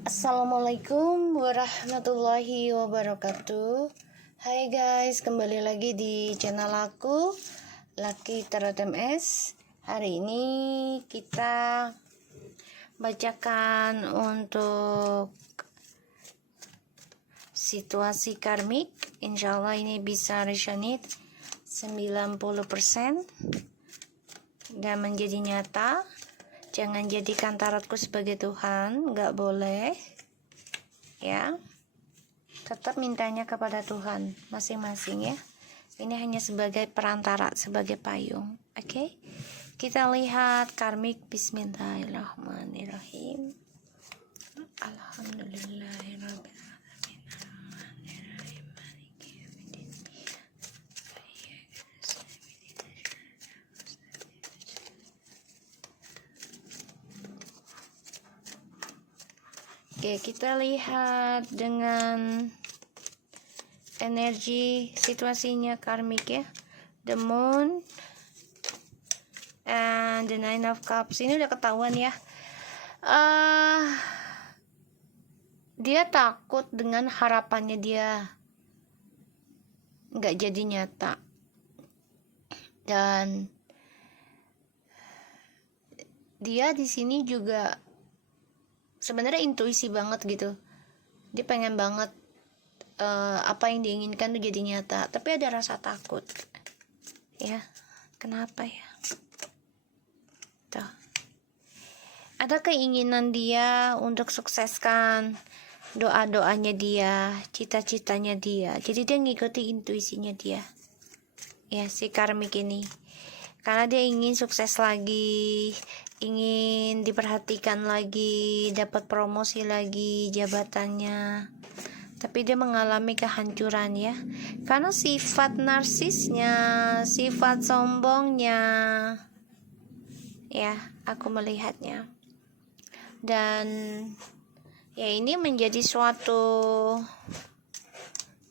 Assalamualaikum warahmatullahi wabarakatuh. Hai guys, kembali lagi di channel aku Lucky Tarot MS. Hari ini kita bacakan untuk situasi karmik. Insyaallah ini bisa resonate 90% dan menjadi nyata. Jangan jadikan tarotku sebagai Tuhan, nggak boleh ya. Tetap mintanya kepada Tuhan masing-masing ya. Ini hanya sebagai perantara, sebagai payung. Oke? Kita lihat karmik. Bismillahirrahmanirrahim. Alhamdulillahirabbil alamin. Oke, kita lihat dengan energi situasinya karmik ya. The Moon and the Nine of Cups. Ini udah ketahuan ya. Dia takut dengan harapannya dia nggak jadi nyata. Dan dia di sini juga sebenarnya intuisi banget gitu. Dia pengen banget apa yang diinginkan tuh jadi nyata, tapi ada rasa takut ya. Kenapa ya? Tuh, ada keinginan dia untuk sukseskan doa-doanya dia, cita-citanya dia. Jadi dia ngikuti intuisinya dia ya, si karmik ini, karena dia ingin sukses lagi, ingin diperhatikan lagi, dapat promosi lagi jabatannya. Tapi dia mengalami kehancuran ya, karena sifat narsisnya, sifat sombongnya ya, aku melihatnya. Dan ya ini menjadi suatu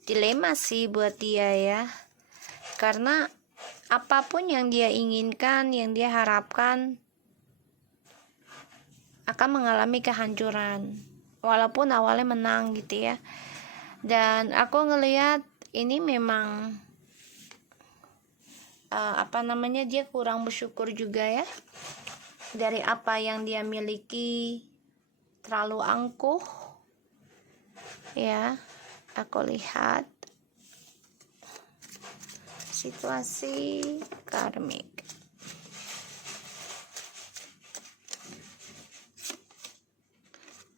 dilema sih buat dia ya, karena apapun yang dia inginkan, yang dia harapkan akan mengalami kehancuran walaupun awalnya menang gitu ya. Dan aku ngelihat ini memang dia kurang bersyukur juga ya, dari apa yang dia miliki, terlalu angkuh ya. Aku lihat situasi karmik.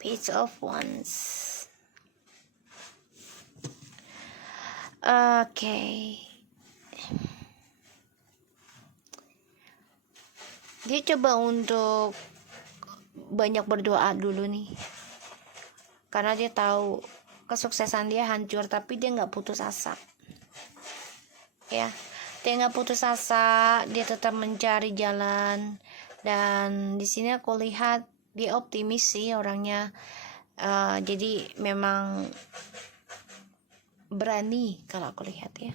Page of Wands. Oke. Dia coba untuk banyak berdoa dulu nih, karena dia tahu kesuksesan dia hancur, tapi dia nggak putus asa ya. Dia nggak putus asa, dia tetap mencari jalan. Dan di sini aku lihat dia optimis sih orangnya. Jadi memang berani kalau aku lihat ya.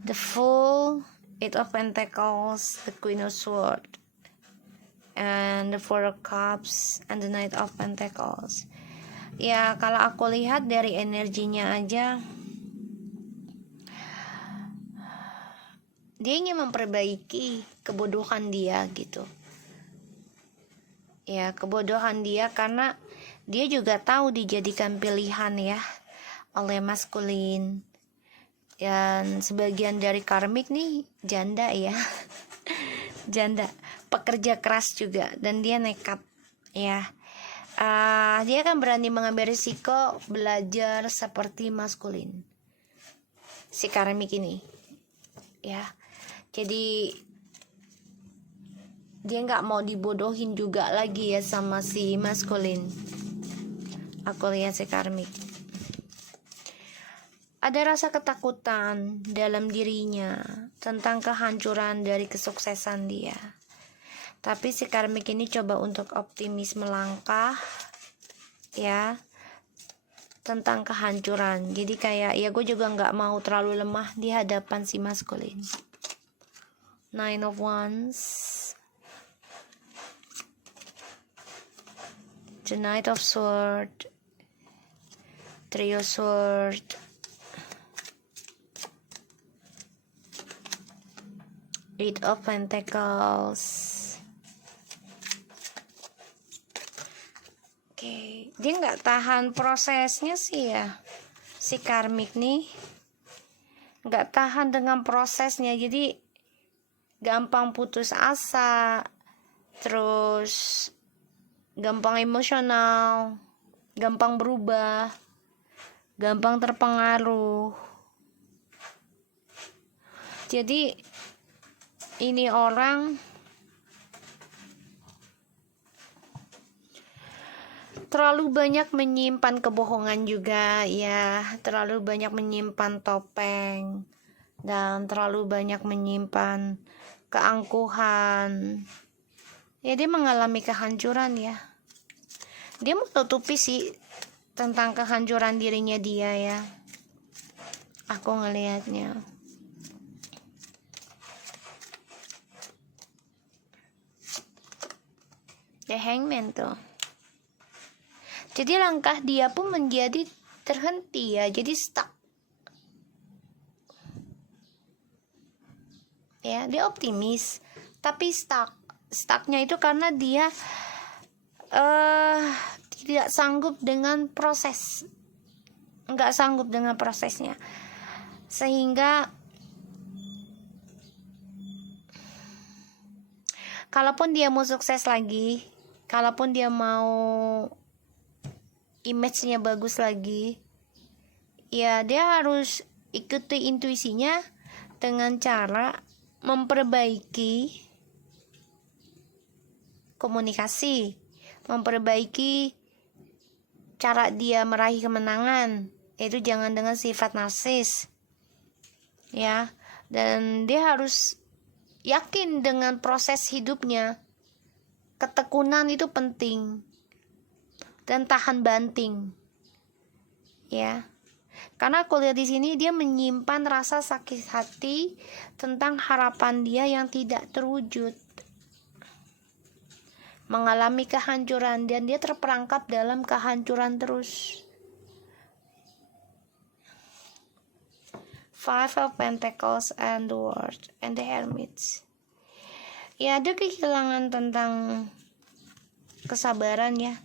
The Fool, Eight of Pentacles, the Queen of Swords, and the Four of Cups, and the Knight of Pentacles. Ya, kalau aku lihat dari energinya aja, dia ingin memperbaiki kebodohan dia gitu. Ya, kebodohan dia karena dia juga tahu dijadikan pilihan ya oleh maskulin. Dan sebagian dari karmik nih janda ya. Janda, pekerja keras juga, dan dia nekat ya. Dia akan berani mengambil risiko, belajar seperti maskulin, si karmik ini ya. Jadi dia nggak mau dibodohin juga lagi ya sama si maskulin. Aku lihat si karmik ada rasa ketakutan dalam dirinya tentang kehancuran dari kesuksesan dia. Tapi si karmik ini coba untuk optimis melangkah ya, tentang kehancuran. Jadi kayak ya gue juga nggak mau terlalu lemah di hadapan si maskulin. Nine of Wands, the Knight of Sword, Trio Sword, Eight of Pentacles. Oke, dia nggak tahan prosesnya sih ya, si karmik nih nggak tahan dengan prosesnya, jadi gampang putus asa, terus gampang emosional, gampang berubah, gampang terpengaruh. Jadi ini orang terlalu banyak menyimpan kebohongan juga ya, terlalu banyak menyimpan topeng, dan terlalu banyak menyimpan keangkuhan. Ya dia mengalami kehancuran ya. Dia menutupi sih tentang kehancuran dirinya dia ya. Aku ngelihatnya. The Hangman tuh. Jadi langkah dia pun menjadi terhenti ya, jadi stuck. Ya, dia optimis, tapi stucknya itu karena dia tidak sanggup dengan proses, nggak sanggup dengan prosesnya, sehingga kalaupun dia mau sukses lagi, kalaupun dia mau image-nya bagus lagi, ya dia harus ikuti intuisinya dengan cara memperbaiki komunikasi, memperbaiki cara dia meraih kemenangan, yaitu jangan dengan sifat narsis ya. Dan dia harus yakin dengan proses hidupnya. Ketekunan itu penting, dan tahan banting ya, karena aku lihat di sini dia menyimpan rasa sakit hati tentang harapan dia yang tidak terwujud, mengalami kehancuran, dan dia terperangkap dalam kehancuran terus. Five of Pentacles and the World and the Hermits. Ya, ada kehilangan tentang kesabaran ya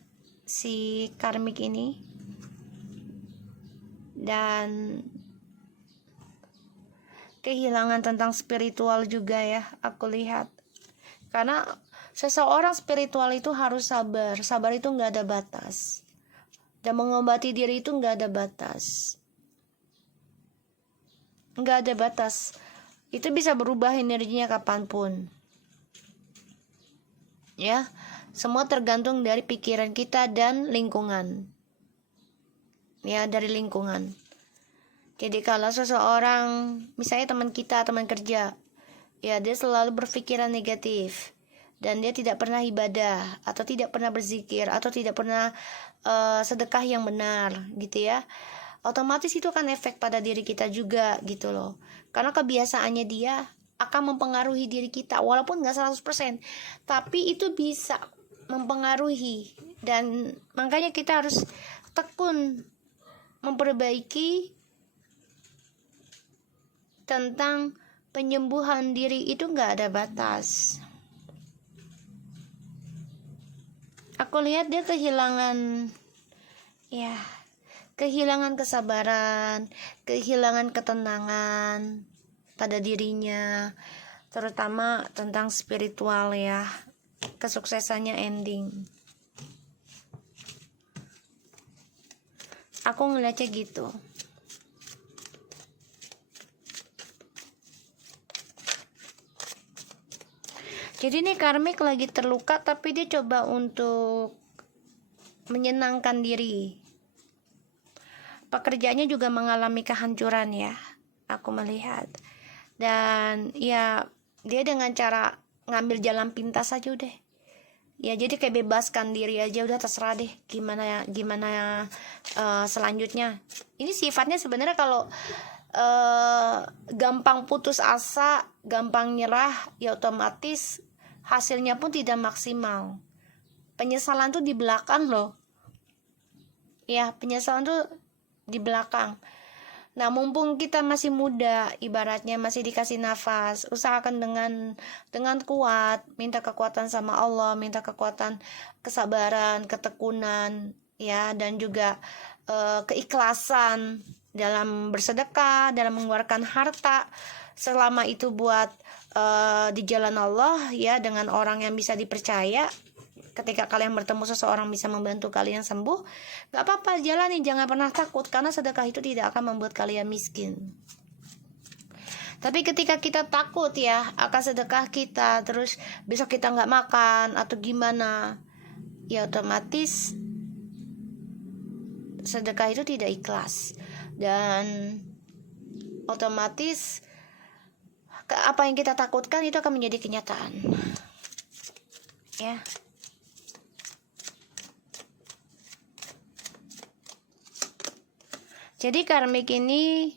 si karmik ini, dan kehilangan tentang spiritual juga ya, aku lihat. Karena seseorang spiritual itu harus sabar. Sabar itu nggak ada batas, dan mengobati diri itu nggak ada batas, nggak ada batas. Itu bisa berubah energinya kapanpun ya. Semua tergantung dari pikiran kita dan lingkungan ya, dari lingkungan. Jadi kalau seseorang, misalnya teman kita, teman kerja ya, dia selalu berpikiran negatif, dan dia tidak pernah ibadah, atau tidak pernah berzikir, atau tidak pernah sedekah yang benar gitu ya, otomatis itu akan efek pada diri kita juga gitu loh. Karena kebiasaannya dia akan mempengaruhi diri kita, walaupun nggak 100%, tapi itu bisa mempengaruhi. Dan makanya kita harus tekun memperbaiki tentang penyembuhan diri, itu nggak ada batas. Aku lihat dia kehilangan ya, kehilangan kesabaran, kehilangan ketenangan pada dirinya, terutama tentang spiritual ya. Kesuksesannya ending. Aku ngeliatnya gitu. Jadi nih karmik lagi terluka, tapi dia coba untuk menyenangkan diri. Pekerjaannya juga mengalami kehancuran ya, aku melihat. Dan ya dia dengan cara ngambil jalan pintas aja udah ya, jadi kayak bebaskan diri aja, udah terserah deh gimana selanjutnya. Ini sifatnya sebenarnya kalau gampang putus asa, gampang nyerah, ya otomatis hasilnya pun tidak maksimal. penyesalan tuh di belakang loh. Ya, penyesalan tuh di belakang. Nah, mumpung kita masih muda, ibaratnya masih dikasih nafas, usahakan dengan kuat, minta kekuatan sama Allah, minta kekuatan, kesabaran, ketekunan, ya, dan juga keikhlasan dalam bersedekah, dalam mengeluarkan harta, selama itu buat di jalan Allah, ya, dengan orang yang bisa dipercaya. Ketika kalian bertemu seseorang bisa membantu kalian sembuh, gak apa-apa, jalani, jangan pernah takut, karena sedekah itu tidak akan membuat kalian miskin. Tapi ketika kita takut ya akan sedekah kita, terus besok kita gak makan atau gimana, ya otomatis sedekah itu tidak ikhlas, dan otomatis apa yang kita takutkan itu akan menjadi kenyataan, ya. Jadi karmik ini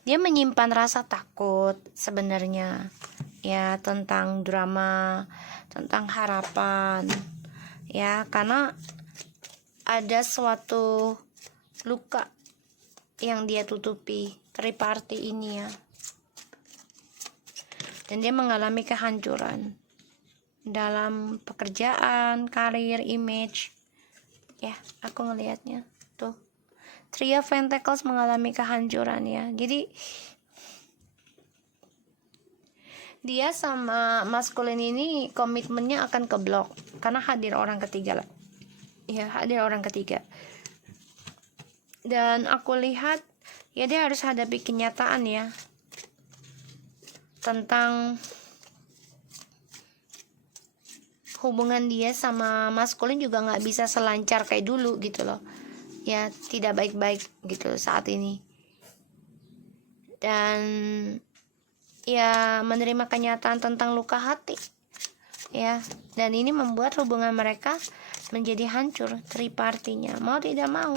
dia menyimpan rasa takut sebenarnya, ya, tentang drama, tentang harapan, ya, karena ada suatu luka yang dia tutupi, triparti ini, ya, dan dia mengalami kehancuran dalam pekerjaan, karir, image. Ya, aku ngelihatnya tuh, Three of Pentacles mengalami kehancuran, ya. Jadi dia sama maskulin ini komitmennya akan keblok karena hadir orang ketiga lah, ya, hadir orang ketiga. Dan aku lihat ya dia harus hadapi kenyataan, ya, tentang hubungan dia sama maskulin juga nggak bisa selancar kayak dulu gitu loh, ya, tidak baik-baik gitu saat ini, dan ya menerima kenyataan tentang luka hati, ya, dan ini membuat hubungan mereka menjadi hancur, tripartinya, mau tidak mau,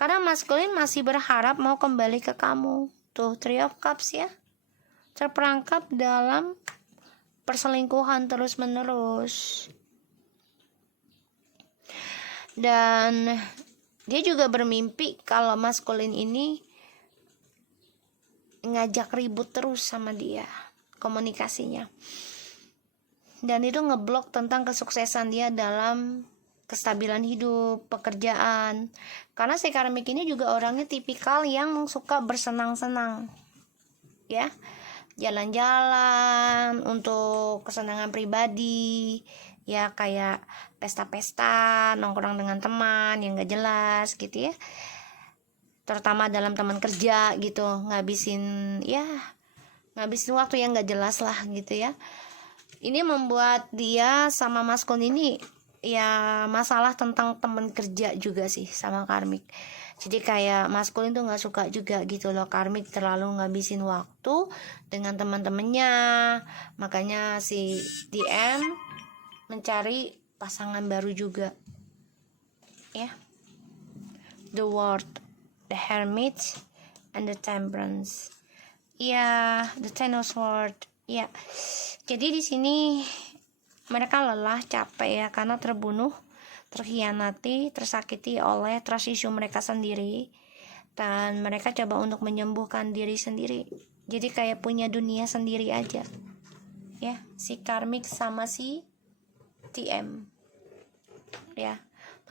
karena maskulin masih berharap mau kembali ke kamu. Tuh, Three of Cups, ya, terperangkap dalam perselingkuhan terus menerus. Dan dia juga bermimpi kalau maskulin ini ngajak ribut terus sama dia, komunikasinya, dan itu ngeblok tentang kesuksesan dia dalam kestabilan hidup, pekerjaan, karena si karmik ini juga orangnya tipikal yang suka bersenang-senang, ya, jalan-jalan untuk kesenangan pribadi, ya, kayak pesta-pesta, nongkrong dengan teman yang gak jelas gitu, ya, terutama dalam teman kerja gitu, ngabisin waktu yang gak jelas lah gitu, ya. Ini membuat dia sama maskulin ini ya masalah tentang teman kerja juga sih sama karmik. Jadi kayak maskulin tuh gak suka juga gitu loh, karmik terlalu ngabisin waktu dengan teman-temannya. Makanya si DM mencari pasangan baru juga, ya. The World, the Hermit, and the Temperance. Ya, the Ten of Swords. Ya. Jadi di sini mereka lelah, capek, ya, karena terbunuh, terkhianati, tersakiti oleh trust issue mereka sendiri, dan mereka coba untuk menyembuhkan diri sendiri. Jadi kayak punya dunia sendiri aja, ya, si karmik sama si TM, ya,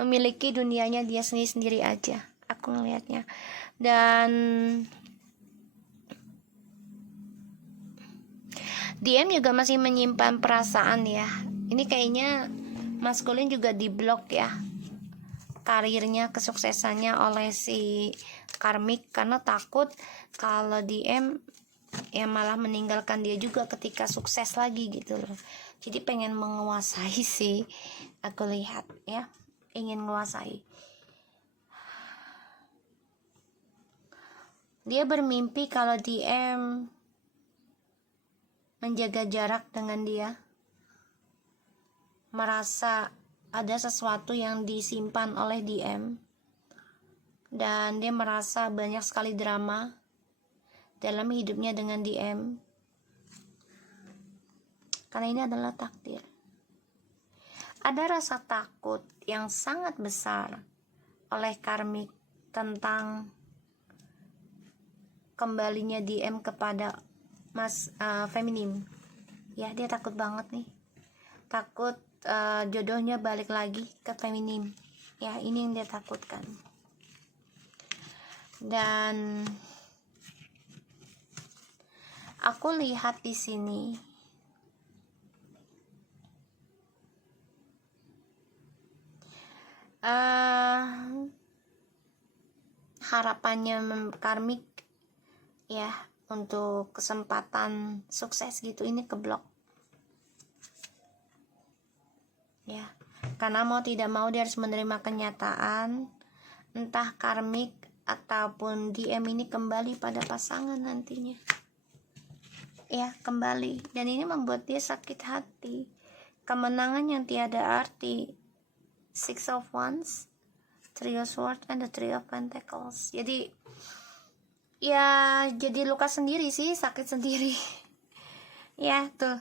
memiliki dunianya dia sendiri aja, aku ngelihatnya. Dan DM juga masih menyimpan perasaan, ya. Ini kayaknya maskulin juga diblok, ya, karirnya, kesuksesannya oleh si karmik, karena takut kalau DM ya malah meninggalkan dia juga ketika sukses lagi gitu loh. Jadi pengen menguasai sih, aku lihat, ya, ingin menguasai. Dia bermimpi kalau DM menjaga jarak dengan dia, merasa ada sesuatu yang disimpan oleh DM, dan dia merasa banyak sekali drama dalam hidupnya dengan DM, karena ini adalah takdir. ada rasa takut yang sangat besar oleh karmik tentang kembalinya DM kepada feminim. Ya, dia takut banget nih, takut jodohnya balik lagi ke feminim. Ya, ini yang dia takutkan. Dan aku lihat di sini harapannya karmik ya untuk kesempatan sukses gitu ini keblok ya, karena mau tidak mau dia harus menerima kenyataan entah karmik ataupun DM ini kembali pada pasangan nantinya ya, kembali. Dan ini membuat dia sakit hati. Kemenangan yang tiada arti. Six of Wands, Three of Swords, and the Three of Pentacles. Jadi ya jadi luka sendiri sih, sakit sendiri. Ya tuh,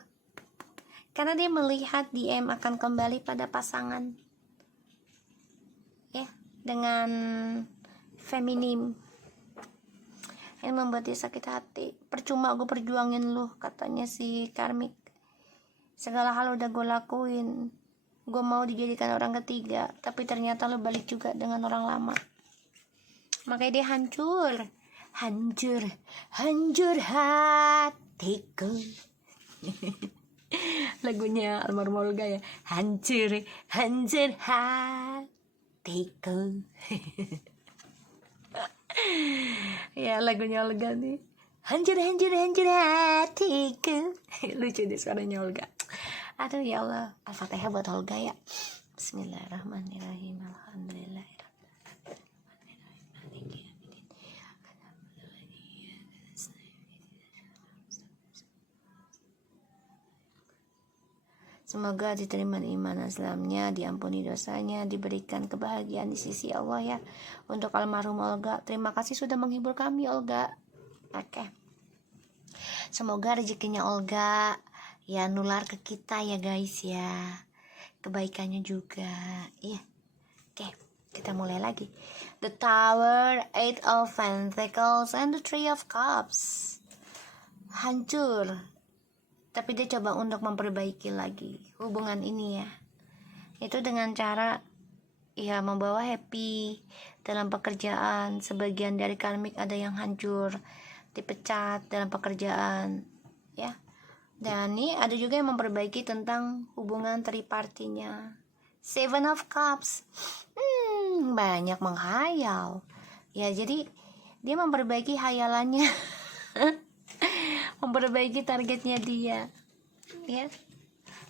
karena dia melihat DM akan kembali pada pasangan ya, dengan feminim. Yang membuat dia sakit hati. Percuma gue perjuangin lu, katanya si karmik. Segala hal udah gue lakuin, gue mau dijadikan orang ketiga, tapi ternyata lu balik juga dengan orang lama. Makanya dia hancur hatiku. Lagunya almarhum Olga ya, hancur hatiku. Ya, lagunya Olga nih, hancur hatiku. Lucu deh suaranya Olga. Aduh ya Allah, Al-Fatihah buat Olga ya. Bismillahirrahmanirrahim. Alhamdulillahirrahmanirrahim. Semoga diterima iman Islamnya, diampuni dosanya, diberikan kebahagiaan di sisi Allah ya. Untuk almarhum Olga, terima kasih sudah menghibur kami Olga. Oke. Semoga rezekinya Olga ya nular ke kita ya guys ya. Kebaikannya juga. Iya. Oke, kita mulai lagi. The Tower, Eight of Pentacles, and the Three of Cups. Hancur. Tapi dia coba untuk memperbaiki lagi hubungan ini ya. Itu dengan cara ya membawa happy dalam pekerjaan. Sebagian dari karmik ada yang hancur, dipecat dalam pekerjaan ya. Dan ini ada juga yang memperbaiki tentang hubungan tripartinya. Seven of Cups. Banyak menghayal. Ya, jadi dia memperbaiki hayalannya. Memperbaiki targetnya dia. Ya.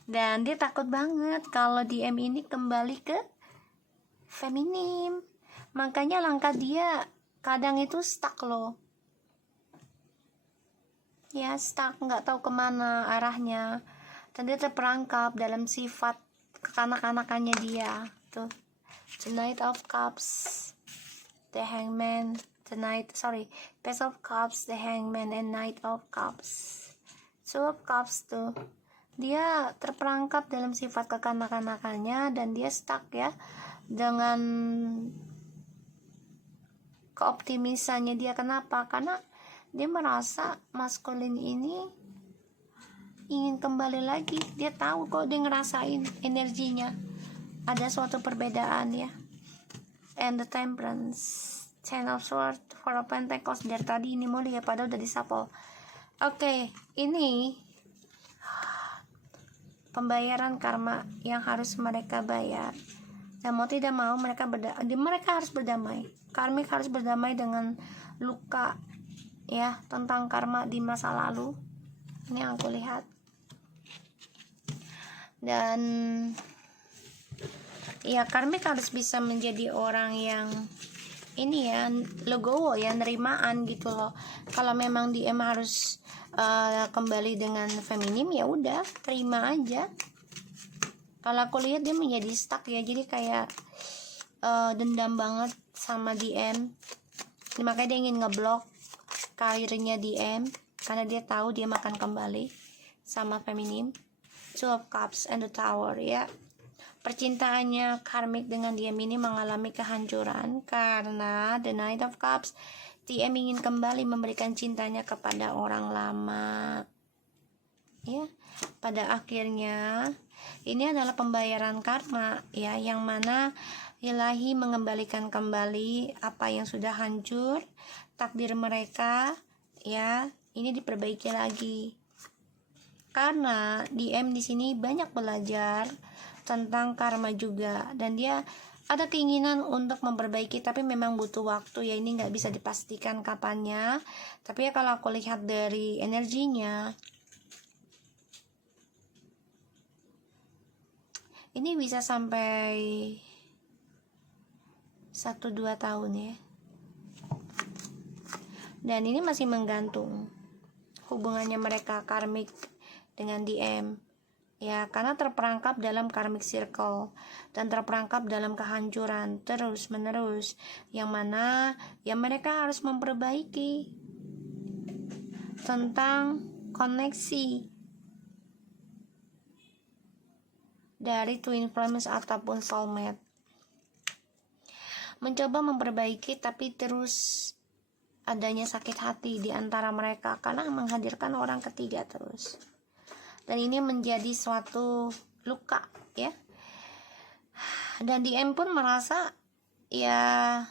Dan dia takut banget kalau DM ini kembali ke feminim. Makanya langkah dia kadang itu stuck loh. Ya, stuck, nggak tahu kemana arahnya. Dan dia terperangkap dalam sifat kekanak-kanakannya dia. Tuh, the Knight of Cups, the Hangman, Page of Cups, the Hangman, and Knight of Cups. Two of Cups tuh, dia terperangkap dalam sifat kekanak-kanakannya dan dia stuck ya dengan keoptimisannya dia. Kenapa? Karena dia merasa maskulin ini ingin kembali lagi. Dia tahu kok, dia ngerasain energinya ada suatu perbedaan ya. And the Temperance, Ten of Swords, Four of Pentacles. Dari tadi ini mulia padahal udah disapol. Oke, ini pembayaran karma yang harus mereka bayar. Dan mau tidak mau mereka harus berdamai. Karmik harus berdamai dengan luka ya, tentang karma di masa lalu. Ini yang aku lihat. Dan ya, karmik harus bisa menjadi orang yang ini ya, legowo ya, nerimaan gitu loh. Kalau memang DM harus kembali dengan feminim, ya udah terima aja. Kalau aku lihat dia menjadi stuck ya, jadi kayak dendam banget sama DM. Makanya dia ingin ngeblok karirnya DM karena dia tahu dia akan kembali sama feminim. Two of Cups and the Tower ya. percintaannya karmik dengan DM ini mengalami kehancuran karena The Knight of Cups. DM ingin kembali memberikan cintanya kepada orang lama. Ya, pada akhirnya ini adalah pembayaran karma ya, yang mana ilahi mengembalikan kembali apa yang sudah hancur, takdir mereka ya, ini diperbaiki lagi. Karena DM di sini banyak belajar tentang karma juga, dan dia ada keinginan untuk memperbaiki, tapi memang butuh waktu ya, ini nggak bisa dipastikan kapannya. Tapi ya kalau aku lihat dari energinya, ini bisa sampai 1-2 tahun ya, dan ini masih menggantung hubungannya mereka karmik dengan DM ya, karena terperangkap dalam karmic circle dan terperangkap dalam kehancuran terus menerus, yang mana ya mereka harus memperbaiki tentang koneksi dari twin flames ataupun soulmate, mencoba memperbaiki, tapi terus adanya sakit hati di antara mereka karena menghadirkan orang ketiga terus, dan ini menjadi suatu luka ya. Dan DM pun merasa ya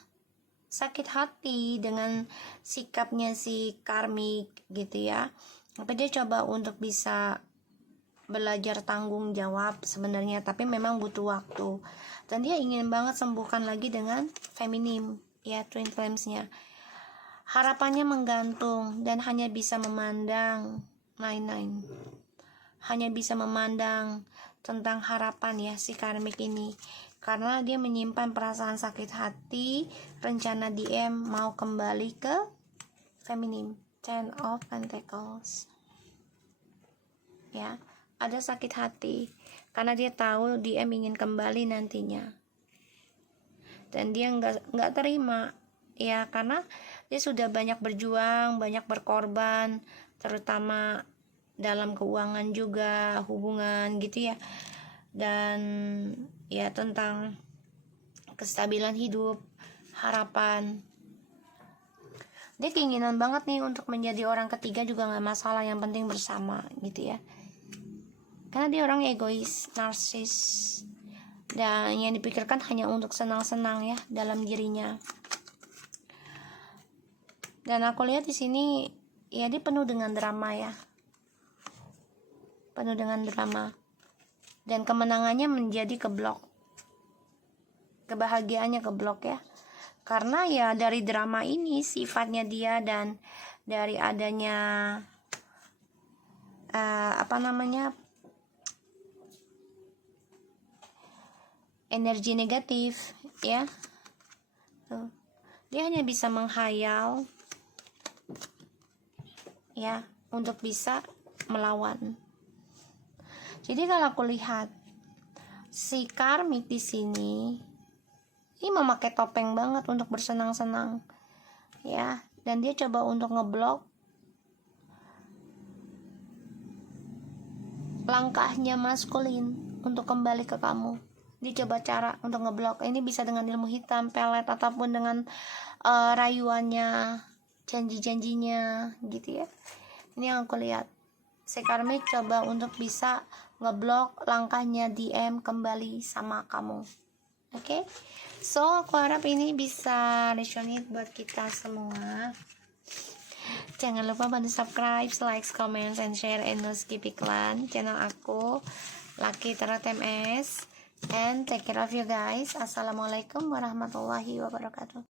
sakit hati dengan sikapnya si karmik gitu ya, tapi dia coba untuk bisa belajar tanggung jawab sebenarnya, tapi memang butuh waktu, dan dia ingin banget sembuhkan lagi dengan feminim ya, twin flamesnya. Harapannya menggantung dan hanya bisa memandang hanya bisa memandang tentang harapan ya si karmik ini, karena dia menyimpan perasaan sakit hati, rencana DM mau kembali ke feminim. Ten of Pentacles ya, ada sakit hati karena dia tahu DM ingin kembali nantinya, dan dia nggak terima ya, karena dia sudah banyak berjuang, banyak berkorban, terutama dalam keuangan juga, hubungan gitu ya, dan ya tentang kestabilan hidup, harapan. Dia keinginan banget nih untuk menjadi orang ketiga juga nggak masalah, yang penting bersama gitu ya, karena dia orang egois, narsis, dan yang dipikirkan hanya untuk senang-senang ya dalam dirinya. Dan aku lihat di sini ya dia penuh dengan drama ya, penuh dengan drama, dan kemenangannya menjadi keblok, kebahagiaannya keblok ya, karena ya dari drama ini sifatnya dia, dan dari adanya energi negatif ya, dia hanya bisa menghayal ya untuk bisa melawan. Jadi kalau aku lihat si karmik di sini ini memakai topeng banget untuk bersenang-senang ya, dan dia coba untuk ngeblok langkahnya maskulin untuk kembali ke kamu. Dia coba cara untuk ngeblok ini, bisa dengan ilmu hitam, pelet, ataupun dengan rayuannya, janji-janjinya gitu ya. Ini yang aku lihat, si karmik coba untuk bisa ngeblok langkahnya DM kembali sama kamu. Oke, so aku harap ini bisa resonate buat kita semua. Jangan lupa bantu subscribe, like, comment, and share, and no skip iklan channel aku, Lucky Tarot MS. And take care of you guys. Assalamualaikum warahmatullahi wabarakatuh.